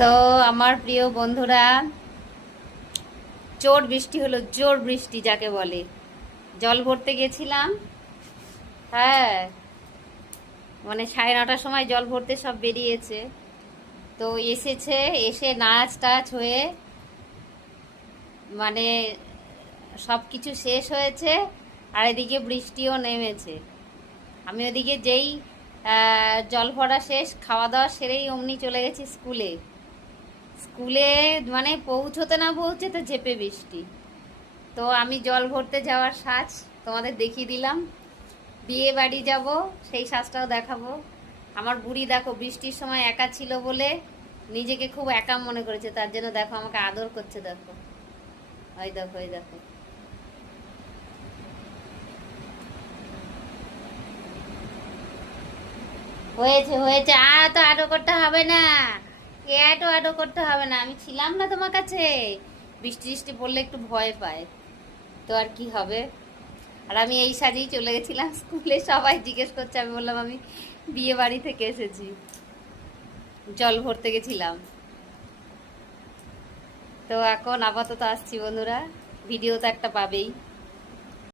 তো আমার প্রিয় বন্ধুরা, জোর বৃষ্টি হলো, জোর বৃষ্টি যাকে বলে। জল ভরতে গেছিলাম। হ্যাঁ, মানে 9:30টার সময় জল ভরতে সব বেরিয়েছে। তো এসেছে, এসে নাচ টাচ হয়ে মানে সব কিছু শেষ হয়েছে। আর এদিকে বৃষ্টিও নেমেছে। আমি ওদিকে যেই জল ভরা শেষ, খাওয়া দাওয়া সেরেই অমনি চলে গেছি স্কুলে। স্কুলে মানে পৌঁছতে না পৌঁছতে ঝেপে বৃষ্টি। তো আমি জল ভরতে যাওয়ার সাজ তোমাদের দেখিয়ে দিলাম। বিয়ে বাড়ি যাব, সেই সাজটাও দেখাবো। আমার বুড়ি দেখো বৃষ্টির সময় একা ছিল বলে নিজেকে খুব একা মনে করেছে, তার জন্য দেখো আমাকে আদর করছে। দেখো, ওই দেখো, ওই দেখো। হয়েছে হয়েছে, আর তো আদর করতে হবে না। এত আদর করতে হবে না, আমি ছিলাম না তোমার কাছে। বৃষ্টি বৃষ্টি পড়লে একটু ভয় পায়, তো আর কি হবে। আর আমি এই সাজেই চলে গেছিলাম স্কুলে। সবাই জিজ্ঞেস করছে, আমি বললাম আমি বিয়ে বাড়ি থেকে এসেছি, জল ভরতে গেছিলাম। তো এখন আপাতত আসছি বন্ধুরা, ভিডিও তো একটা পাবেই।